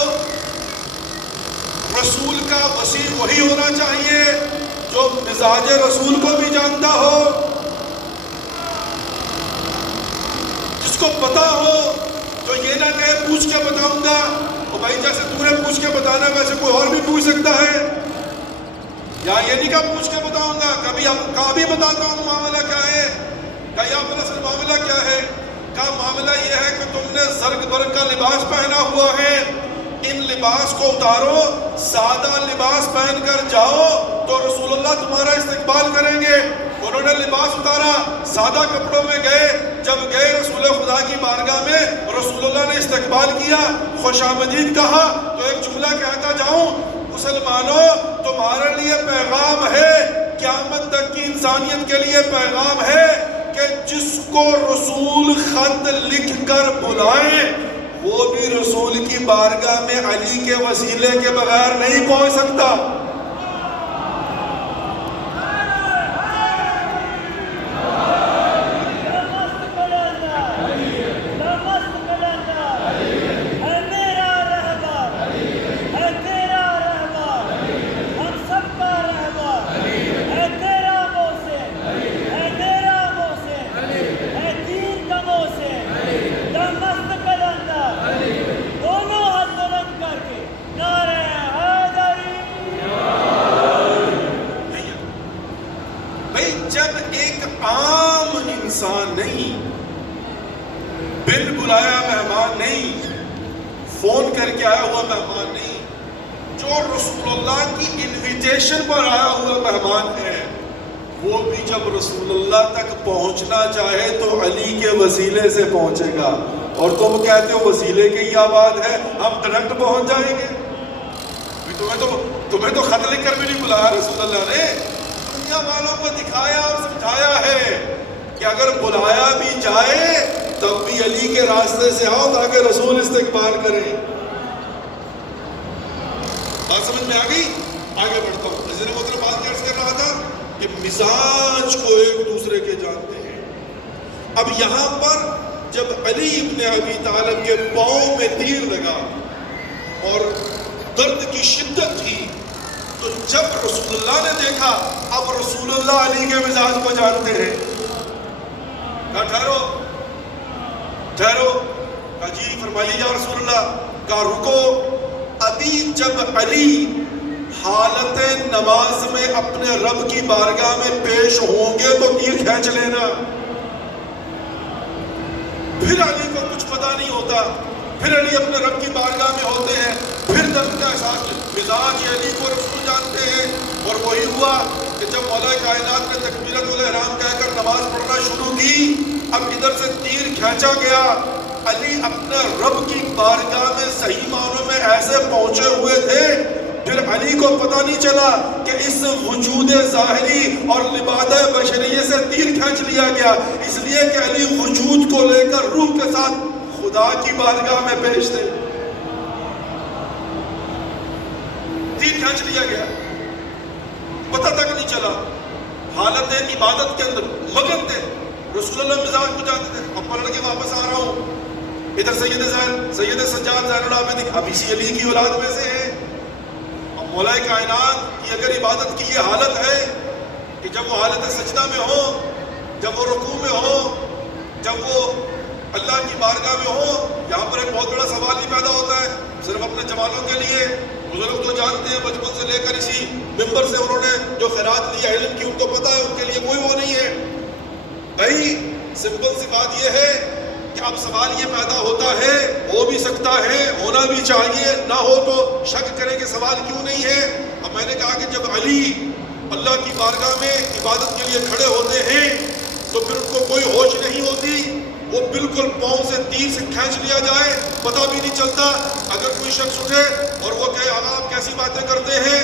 رسول کا وسیع وہی ہونا چاہیے جو مزاج رسول کو بھی جانتا ہو، جس کو پتا ہو تو یہ نہ کہے پوچھ کے بتاؤں گا. اور بھائی جیسے تم نے پوچھ کے بتانا ویسے کوئی اور بھی پوچھ سکتا ہے، یا یہ نہیں کہا پوچھ کے بتاؤں گا، کبھی بھی بتاتا ہوں معاملہ کیا ہے. کہا یا اصل معاملہ کیا ہے، کہا معاملہ یہ ہے کہ تم نے زرق برق کا لباس پہنا ہوا ہے، ان لباس کو اتارو، سادہ لباس پہن کر جاؤ تو رسول اللہ تمہارا استقبال کریں گے. انہوں نے لباس اتارا، سادہ کپڑوں میں گئے، جب گئے رسول خدا کی بارگاہ میں رسول اللہ نے استقبال کیا، خوش آمدید کہا. تو ایک جملہ کہتا جاؤں، مسلمانوں تمہارے لیے پیغام ہے، قیامت تک کی انسانیت کے لیے پیغام ہے کہ جس کو رسول خط لکھ کر بلائیں وہ بھی رسول کی بارگاہ میں علی کے وسیلے کے بغیر نہیں پہنچ سکتا. فون کر کے آیا ہوا مہمان نہیں، جو رسول اللہ کی انویٹیشن پر آیا ہوا مہمان ہے، وہ بھی جب رسول اللہ تک پہنچنا چاہے تو علی کے وسیلے سے پہنچے گا، اور تم کہتے ہو وسیلے کی ہی آواز ہے، ہم ڈائریکٹ پہنچ جائیں گے۔ تمہیں تو خط لکھ کر بھی نہیں بلایا رسول اللہ نے، دنیا والوں کو دکھایا اور سمجھایا ہے کہ اگر بلایا بھی جائے تب بھی علی کے راستے سے آؤ تاکہ رسول استقبال کریں۔ بات سمجھ میں آ گئی؟ آگے بڑھتا ہوں۔ حضرت محترم بات عرض کر رہا تھا کہ مزاج کو ایک دوسرے کے جانتے ہیں۔ اب یہاں پر جب علی ابن ابی طالب کے پاؤں میں تیر لگا اور درد کی شدت تھی، تو جب رسول اللہ نے دیکھا، اب رسول اللہ علی کے مزاج کو جانتے ہیں۔ کہا ٹھہرو کہا جی فرمائیے یا رسول اللہ۔ کہا رکو، ابھی جب علی حالت نماز میں اپنے رب کی بارگاہ میں پیش ہوں گے تو تیر کھینچ لینا۔ پھر علی کو کچھ پتا نہیں ہوتا، پھر علی اپنے رب کی بارگاہ میں ہوتے ہیں، پھر درد کا احساس، مزاج علی کو رسول جانتے ہیں۔ اور وہی ہوا کہ جب مولا کائنات نے تکبیرۃ الاحرام کہہ کر نماز پڑھنا شروع کی، اب ادھر سے تیر کھینچا گیا، علی اپنے رب کی بارگاہ میں صحیح معنوں میں ایسے پہنچے ہوئے تھے، پھر علی کو پتہ نہیں چلا کہ اس وجود ظاہری اور لبادہ بشریہ سے تیر کھینچ لیا گیا، اس لیے کہ علی وجود کو لے کر روح کے ساتھ خدا کی بارگاہ میں پیش تھے۔ تیر کھینچ لیا گیا، پتہ تک نہیں چلا، حالت عبادت کے اندر مگن تھے۔ رسول اللہ مزاج کو جانتے تھے۔ اب پلٹ کے واپس آ رہا ہوں، ادھر سید سجاد زین العابدین اب اسی علی کی اولاد میں سے ہیں۔ اب مولا کائنات کی اگر عبادت کی یہ حالت ہے کہ جب وہ حالت سجدہ میں ہو، جب وہ رکوع میں ہو، جب وہ اللہ کی بارگاہ میں ہو، یہاں پر ایک بہت بڑا سوال ہی پیدا ہوتا ہے صرف اپنے جوانوں کے لیے۔ بزرگ تو جانتے ہیں، بچپن سے لے کر اسی ممبر سے انہوں نے جو خیرات لیا علم کی، ان کو پتہ ہے، ان کے لیے کوئی وہ نہیں ہے۔ بھائی سمپل سی بات یہ ہے کہ اب سوال یہ پیدا ہوتا ہے، ہو بھی سکتا ہے، ہونا بھی چاہیے، نہ ہو تو شک کریں کہ سوال کیوں نہیں ہے۔ اب میں نے کہا کہ جب علی اللہ کی بارگاہ میں عبادت کے لیے کھڑے ہوتے ہیں تو پھر ان کو کوئی ہوش نہیں ہوتی، وہ بالکل پاؤں سے تیر سے کھینچ لیا جائے، پتہ بھی نہیں چلتا۔ اگر کوئی شخص اٹھے اور وہ کہے آپ کیسی باتیں کرتے ہیں،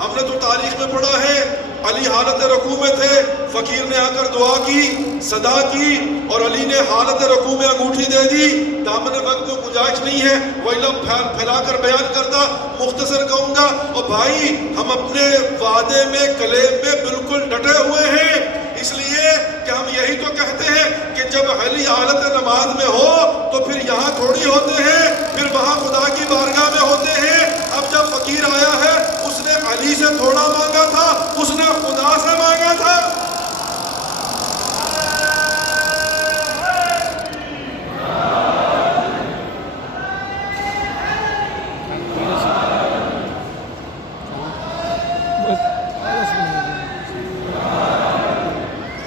ہم نے تو تاریخ میں پڑھا ہے علی حالت رکوع میں تھے، فقیر نے آ کر دعا کی، صدا کی، اور علی نے حالت رکوع میں انگوٹھی دے دی۔ دامن وقت میں گنجائش نہیں ہے وہ علم پھیلا کر بیان کرتا، مختصر کہوں گا۔ اور بھائی ہم اپنے وعدے میں کلیم میں بالکل ڈٹے ہوئے ہیں، اس لیے کہ ہم یہی تو کہتے ہیں کہ جب علی حالت نماز میں ہو تو پھر یہاں تھوڑی ہوتے ہیں، پھر وہاں خدا کی بارگاہ میں ہوتے ہیں۔ اب جب فقیر آیا ہے اس نے علی سے تھوڑا مانگا تھا، اس نے خدا سے مانگا تھا۔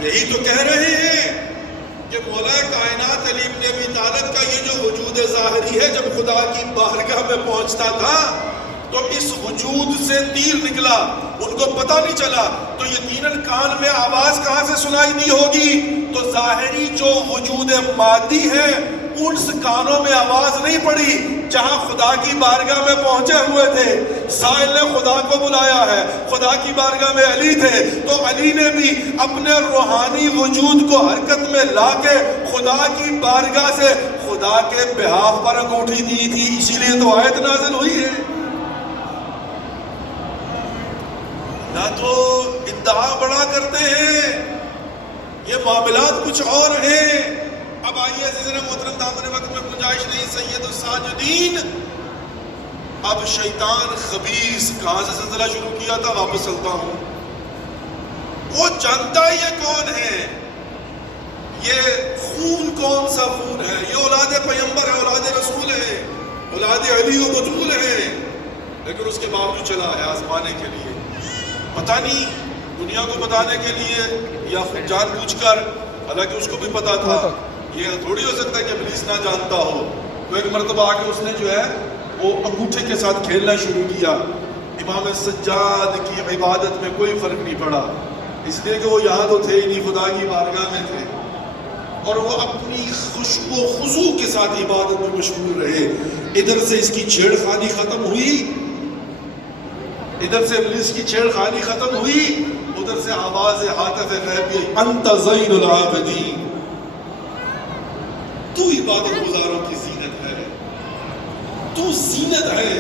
یہی تو کہہ رہے ہیں کہ مولا کائنات علی ابن ابی طالب کا یہ جو وجود ظاہری ہے جب خدا کی بارگاہ میں پہنچتا تھا تو اس وجود سے تیر نکلا، ان کو پتہ نہیں چلا، تو یقیناً کان میں آواز کہاں سے سنائی دی ہوگی؟ تو ظاہری جو وجود مادی ہے ان کانوں میں آواز نہیں پڑی، جہاں خدا کی بارگاہ میں پہنچے ہوئے تھے، سائل نے خدا کو بلایا ہے، خدا کی بارگاہ میں علی تھے، تو علی نے بھی اپنے روحانی وجود کو حرکت میں لا کے خدا کی بارگاہ سے خدا کے بہاف پر انگوٹھی دی تھی، اسی لیے تو آیت نازل ہوئی ہے۔ نہ تو ادعا بڑا کرتے ہیں، یہ معاملات کچھ اور ہیں۔ اب آئیے عزیزان محترم، دامن وقت میں گنجائش نہیں، سید الساجدین، اب شیطان خبیث کہاں سے سلسلہ شروع کیا تھا، واپس چلتا ہوں۔ وہ جانتا ہے یہ کون ہے، یہ خون کون سا خون ہے، یہ اولاد پیغمبر ہے، اولاد رسول ہے، اولاد علی و بطول ہے، لیکن اس کے باوجود چلا ہے آزمانے کے لیے، پتہ نہیں دنیا کو بتانے کے لیے یا خود جان بوجھ کر، حالانکہ اس کو بھی پتا تھا، یہ تھوڑی ہو سکتا ہے کہ ابلیس نہ جانتا ہو تو ایک مرتبہ آ کے اس نے جو ہے وہ انگوٹھے کے ساتھ کھیلنا شروع کیا. امام سجاد کی عبادت میں کوئی فرق نہیں پڑا، اس لیے کہ وہ یہاں تو تھے ہی نہیں، خدا کی بارگاہ میں تھے، اور وہ اپنی خشوع و خضوع کے ساتھ عبادت میں مشغول رہے. ادھر سے اس کی چھیڑ خانی ختم ہوئی، ادھر سے ابلیس کی چھیڑ خانی ختم ہوئی، ادھر سے آواز ہاتف غیبی انت زین العابدین، تو عبادت گزاروں کی زینت ہے، تو زینت ہے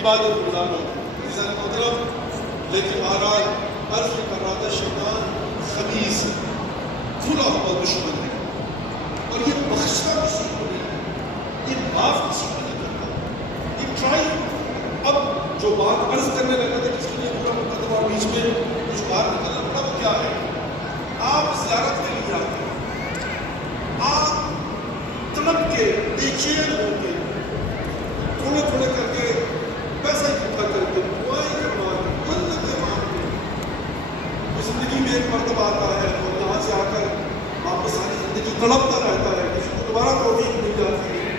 عبادت گزاروں کی. مطلب لیکن بہرحال عرض کر رہا تھا شیطان خبیث کھلا ہوا دشمن ہے، اور یہ بخشتا کسی کو نہیں ہے، یہ معاف کسی کو نہیں کرتا. یہ ٹرائی اب جو بات عرض کرنے لگا تھا جس کے لیے پورا مقدمہ اور بیچ میں کچھ بات نکلنا پڑا وہ کیا ہے؟ آپ زیارت کے لیے آتے ہیں، آپ تڑپ کے بے چین ہو کے تھوڑے تھوڑے کر کے پیسہ اکٹھا کر کے دعائیں کروا کے منتیں مانگ کے زندگی میں ایک مرتبہ آتا ہے اور یہاں سے آ کر واپس آنے زندگی تڑپتا رہتا ہے، کسی کو دوبارہ توفیق مل جاتی ہے.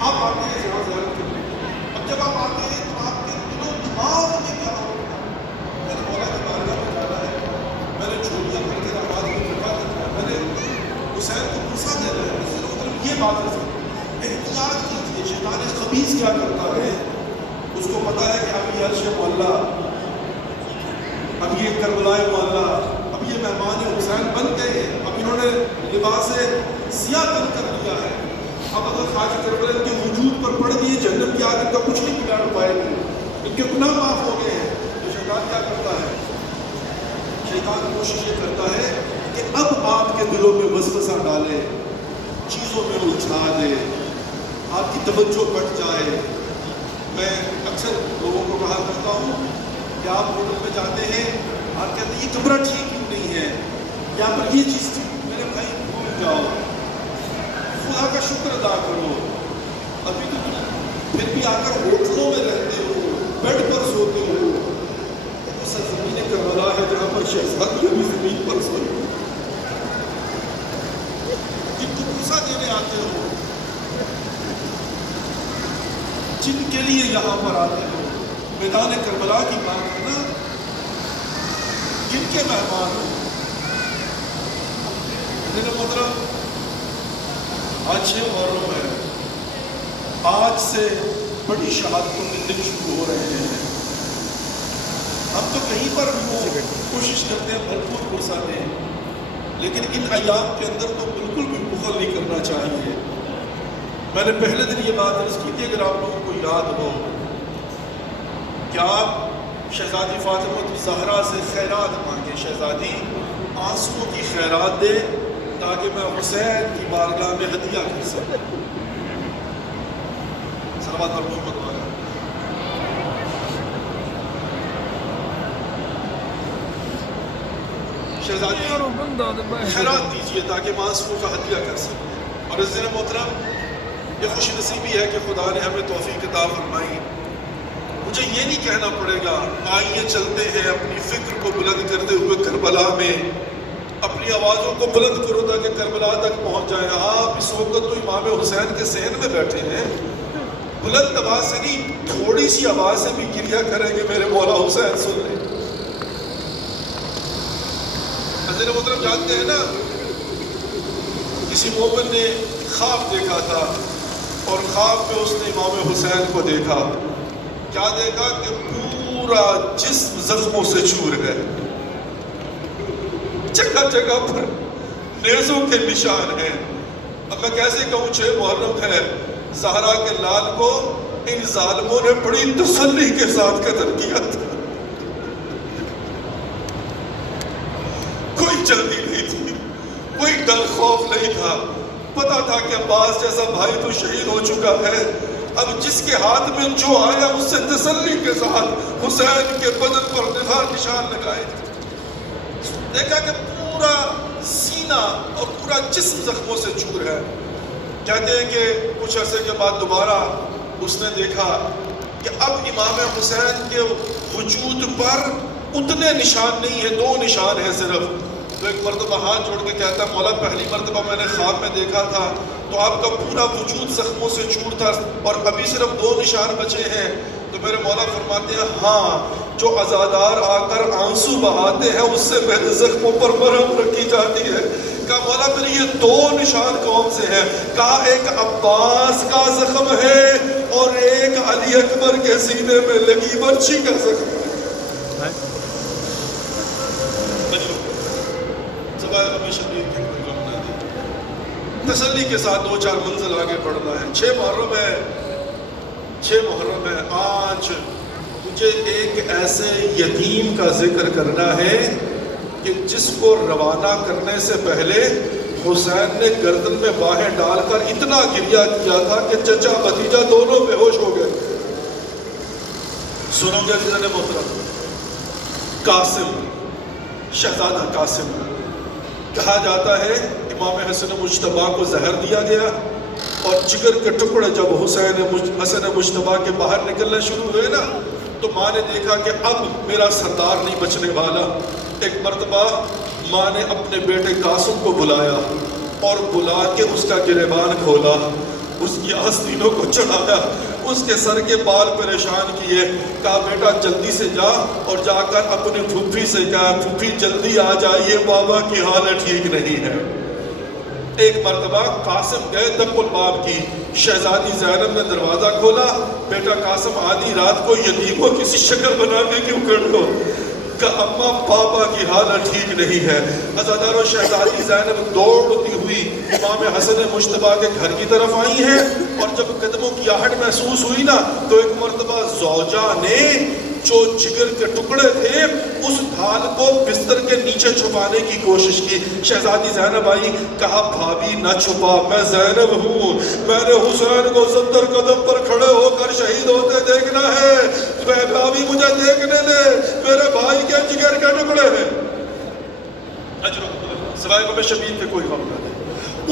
آپ آتے ہیں یہاں زیارت کرنے کے لیے. اب جب آپ آتے ہیں تو آپ کے دل و دماغ میں کیا ہوگا؟ میں نے مولا کی بارگاہ میں جانا ہے، میں نے چھوڑیاں بھر کے آباد کو دفاع کرنا ہے، میں نے حسین کو غصہ دینا ہے. مطلب یہ بات ہے احتیاط کیجیے. شیطان خبیث کیا کرتا ہے؟ اس کو پتا ہے کہ اب یہ عرش معلّہ، اب یہ کربلائے معلّہ، اب یہ مہمان حسین بن گئے، اب انہوں نے لباس سیاہ تن کر لیا ہے. اب اگر خواجہ کربلا ان کے وجود پر پڑ گئی جہنم کی آگ ان کا کچھ نہیں بگاڑ پائے گی، ان کے گناہ معاف ہو گئے ہیں. تو شیطان کیا کرتا ہے؟ شیطان کوشش یہ کرتا ہے کہ اب آپ کے دلوں میں وسوسہ ڈالے، چیزوں میں الجھا دے، آپ کی توجہ بٹ جائے. میں اکثر لوگوں کو کہا کرتا ہوں کہ آپ ہوٹل میں جاتے ہیں، آپ کہتے ہیں یہ کمرہ ٹھیک کیوں نہیں ہے، یہاں پر یہ چیز تھی. میرے بھائی بھول جاؤ، خدا کا شکر ادا کرو. ابھی تو تم پھر بھی آ کر ہوٹلوں میں رہتے ہو، بیڈ پر سوتے ہو. وہ سرزمین کربلا ہے جہاں پر شہزادی بھی زمین پر سوئی، جن کو غصہ دینے آتے ہو، جن کے لیے یہاں پر آتے ہو، میدان کربلا کی بات کرنا، جن کے مہمان ہو. میرے محترم آج 6 محرم ہے، آج سے بڑی شہادتوں کے دن شروع ہو رہے ہیں. ہم تو کہیں پر کوشش کرتے ہیں بھرپور غصہ دیں، لیکن ان ایام کے اندر تو بالکل بھی بخل نہیں کرنا چاہیے. میں نے پہلے دن یہ بات عرض کی تھی، اگر آپ لوگوں کو یاد ہو کہ آپ شہزادی فاطمہ الزہرا سے خیرات مانگیں، شہزادی آنسوؤں کی خیرات دے تاکہ میں حسین کی بارگاہ میں ہدیہ کر سکوں. صلوات پر محمد وعلیہ. شہزادی خیرات دیجیے تاکہ میں آنسوؤں کا ہدیہ کر سکوں. اور اس دن محترم یہ خوش نصیبی ہے کہ خدا نے ہمیں توفیق عطا فرمائی. مجھے یہ نہیں کہنا پڑے گا آئیے چلتے ہیں اپنی فکر کو بلند کرتے ہوئے کربلا میں، اپنی آوازوں کو بلند کرو تاکہ کربلا تک پہنچ جائیں. آپ اس وقت تو امام حسین کے صحن میں بیٹھے ہیں، بلند آواز سے نہیں، تھوڑی سی آواز سے بھی گریہ کریں گے میرے مولا حسین سن لیں. حضرت محترم جانتے ہیں نا، کسی مومن نے خواب دیکھا تھا اور خواب میں اس نے امام حسین کو دیکھا. کیا دیکھا کہ پورا جسم زخموں سے چور ہے، جگہ جگہ پر نیزوں کے نشان ہیں. اب میں کیسے کہوں 6 محرم ہے، زہرا کے لال کو ان ظالموں نے بڑی تسلی کے ساتھ قتل کیا تھا. کوئی جلدی نہیں تھی، کوئی ڈر خوف نہیں تھا. پتا تھا کہ عباس جیسا بھائی تو شہید ہو چکا ہے، اب جس کے ہاتھ میں جو آیا اس سے تسلی کے ساتھ حسین کے بدن پر نشان لگائے. دیکھا کہ پورا سینہ اور پورا جسم زخموں سے چور ہے. کہتے ہیں کہ کچھ عرصے کے بعد دوبارہ اس نے دیکھا کہ اب امام حسین کے وجود پر اتنے نشان نہیں ہیں، 2 نشان ہیں صرف. تو ایک مرتبہ ہاتھ جوڑ کے کہتا ہے مولا پہلی مرتبہ میں نے خواب میں دیکھا تھا تو آپ کا پورا وجود زخموں سے چور تھا اور ابھی صرف 2 نشان بچے ہیں. تو میرے مولا فرماتے ہیں ہاں جو عزادار آ کر آنسو بہاتے ہیں اس سے پہلے زخموں پر مرہم رکھی جاتی ہے. کہا مولا پھر یہ 2 نشان کون سے ہیں؟ کہا ایک عباس کا زخم ہے اور ایک علی اکبر کے سینے میں لگی برچھی کا زخم ہے. تسلی کے ساتھ 2-4 منزل آگے بڑھنا ہے. 6 محرم ہے. آج مجھے ایک ایسے یتیم کا ذکر کرنا ہے کہ جس کو روانہ کرنے سے پہلے حسین نے گردن میں باہیں ڈال کر اتنا گریہ کیا تھا کہ چچا بھتیجا دونوں بے ہوش ہو گئے. سنو گے جنہوں نے محترم، قاسم، شہزادہ قاسم، کہا جاتا ہے امام حسن مجتبیٰ کو زہر دیا گیا اور جگر کے ٹکڑے جب حسن مجتبیٰ کے باہر نکلنے شروع ہوئے نا تو ماں نے دیکھا کہ اب میرا سردار نہیں بچنے والا. ایک مرتبہ ماں نے اپنے بیٹے قاسم کو بلایا اور بلا کے اس کا گریبان کھولا، اس کی آستینوں کو چڑھایا، اس کے سر کے بال پریشان کیے. کہا بیٹا جلدی سے جا اور جا کر اپنی پھوپھی سے کہا پھوپھی جلدی آ جائیے، بابا کی حالت ٹھیک نہیں ہے. ایک مرتبہ قاسم گئے دق الباب کی، شہزادی زینب نے دروازہ کھولا. بیٹا قاسم آدھی رات کو یتیموں کسی شکل بنا کے کیوں کر دو؟ کہ اماں بابا کی حالت ٹھیک نہیں ہے. عزادارو شہزادی زینب دوڑتی ہوئی امام حسن مجتبیٰ کے گھر کی طرف آئی ہیں اور جب قدموں کی آہٹ محسوس ہوئی نا تو ایک مرتبہ زوجہ نے جو جگر کے ٹکڑے تھے اس ڈھال کو بستر کے نیچے چھپانے کی کوشش کی. شہزادی زینب آئی، کہا بھابی نہ چھپا، میں زینب ہوں، میں نے حسین کو 70 قدم پر کھڑے ہو کر شہید ہوتے دیکھنا ہے. بھابی مجھے دیکھنے دے، میرے بھائی کے جگر کے ٹکڑے ہیں. سوائے غم شبید کے کوئی غم نہ دے.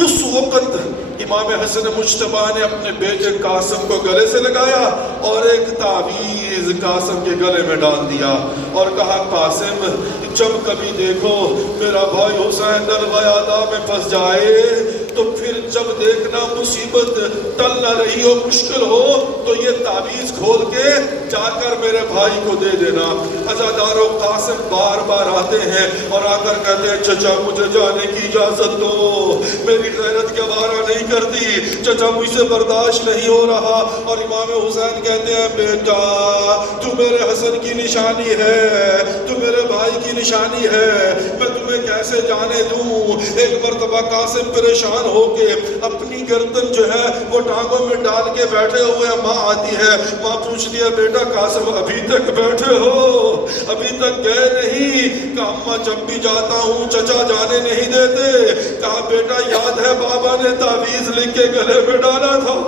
اس وقت امام حسن مجتبیٰ نے اپنے بیٹے قاسم کو گلے سے لگایا اور ایک تعویذ قاسم کے گلے میں ڈال دیا اور کہا قاسم جب کبھی دیکھو میرا بھائی حسین درغیادہ میں پھنس جائے تو پھر جب دیکھنا مصیبت ٹل نہ رہی ہو، مشکل ہو، تو یہ تعویذ کھول کے جا کر میرے بھائی کو دے دینا. عزادارو قاسم بار بار آتے ہیں اور آ کر کہتے ہیں چچا مجھے جانے کی اجازت دو، میری غیرت کے بارہ نہیں کرتی، چچا مجھ سے برداشت نہیں ہو رہا. اور امام حسین کہتے ہیں بیٹا تو میرے حسن کی نشانی ہے، تو میرے بھائی کی نشانی ہے، میں تمہیں کیسے جانے دوں. ایک مرتبہ قاسم پریشان ہو کے اپنی گردن جو ہے وہ ٹانگوں میں ڈال کے بیٹھے ہوئے، ماں آتی ہے، ماں پوچھتی ہے بیٹا قاسم ابھی تک بیٹھے ہو، ابھی تک گئے نہیں؟ کہا اماں جب بھی جاتا ہوں چچا جانے نہیں دیتے. کہا بیٹا یاد ہے بابا نے تعویذ لکھ کے گلے میں ڈالا تھا،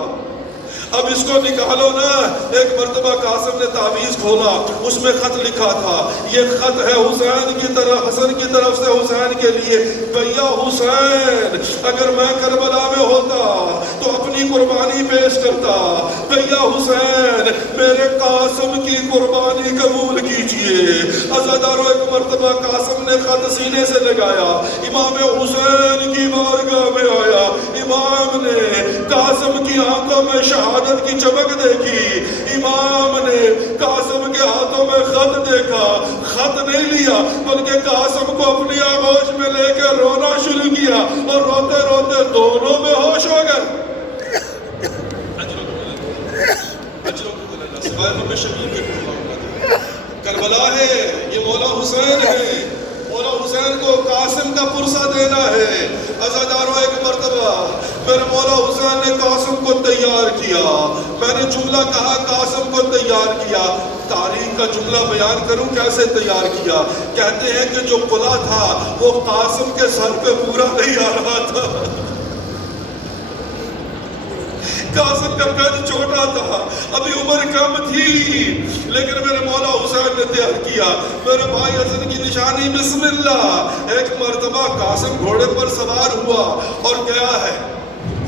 اب اس کو نکالو نا. ایک مرتبہ قاسم نے تعویذ کھولا، اس میں خط لکھا تھا، یہ خط ہے حسین کی طرف، حسن کی طرف سے حسین کے لیے. بھیا حسین اگر میں کربلا میں ہوتا تو اپنی قربانی پیش کرتا. بھیا حسین میرے قاسم کی قربانی قبول کیجئے. عزادارو ایک مرتبہ قاسم نے خط سینے سے لگایا، امام حسین کی بارگاہ میں آیا، امام نے قاسم کی آنکھوں میں شہادت کی چمک دیکھی، امام نے قاسم کے ہاتھوں میں خط دیکھا، خط نہیں لیا بلکہ قاسم کو اپنی آغوش میں لے کے رونا شروع کیا اور روتے روتے دونوں بے ہوش ہو گئے. کربلا ہے، یہ مولا حسین ہے، مولا حسین کو قاسم کا پرسہ دینا ہے. عزادارو ایک مرتبہ میرے مولا حسین نے قاسم کو تیار کیا، میں نے جملہ کہا قاسم کو تیار کیا. تاریخ کا جملہ بیان کروں کیسے تیار کیا. کہتے ہیں کہ جو قلعہ تھا وہ قاسم کے سر پہ پورا نہیں آ رہا تھا، قاسم کا قد چھوٹا تھا، ابھی عمر کم تھی، لیکن میرے مولا حسین نے تیار کیا. میرے بھائی حسن کی نشانی بسم اللہ. ایک مرتبہ قاسم گھوڑے پر سوار ہوا اور گیا ہے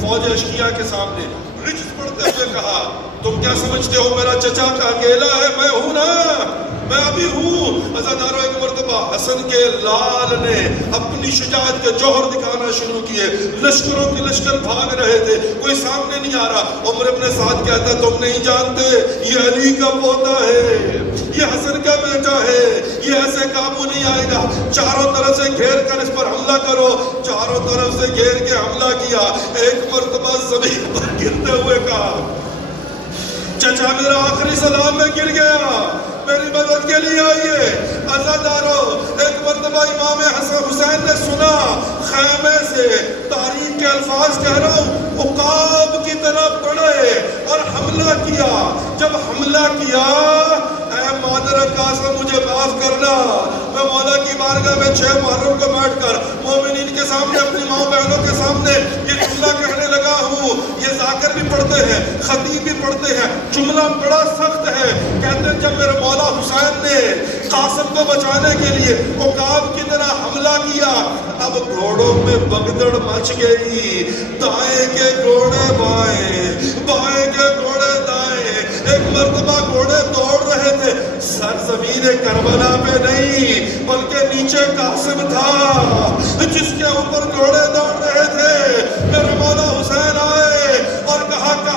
فوج اشکیا کے سامنے، رجز پڑھتے ہوئے کہا تم کیا سمجھتے ہو میرا چچا کا اکیلا ہے؟ میں ہوں نا، میں ابھی ہوں. عزاداروں ایک مرتبہ حسن کے لال نے اپنی شجاعت کے جوہر دکھانا شروع کیے. لشکروں کے لشکر بھاگ رہے تھے, کوئی سامنے نہیں آ رہا. عمر ابن سعد کہتا تم نہیں جانتے یہ علی کا پوتا ہے, یہ حسن کا بیٹا ہے, یہ ایسے قابو نہیں آئے گا. چاروں طرف سے گھیر کر اس پر حملہ کرو. چاروں طرف سے گھیر کے حملہ کیا. ایک مرتبہ زمین پر گرتے ہوئے کہا چچا میرا آخری سلام میں گر گیا, میری مدد کے لیے آئیے. عزادارو ایک مرتبہ امام حسین نے سنا خیمے سے تاریخ کے الفاظ کہہ رہا ہوں, عقاب کی طرح پڑے اور حملہ کیا. جب حملہ کیا اے مادر قاسم مجھے معاف کرنا, میں مولا کی بارگاہ میں 6 محرم کو بیٹھ کر مومنین کے سامنے اپنی ماں بہنوں کے سامنے یہ جملہ کہنے لگا ہوں. یہ ذاکر بھی پڑھتے ہیں, خطیب بھی پڑھتے ہیں. جملہ بڑا سخت ہے. کہتے ہیں جب میرے مولا حسین نے قاسم کو بچانے کے لیے عقاب کی طرح حملہ کیا, اب گھوڑوں میں بگدڑ مچ گئی. دائیں کے گھوڑے بائیں, بائیں کے گھوڑے دائیں. ایک مرتبہ گھوڑے دوڑ رہے تھے, سرزمین کربلا پہ نہیں بلکہ نیچے قاسم تھا جس کے اوپر گھوڑے دوڑ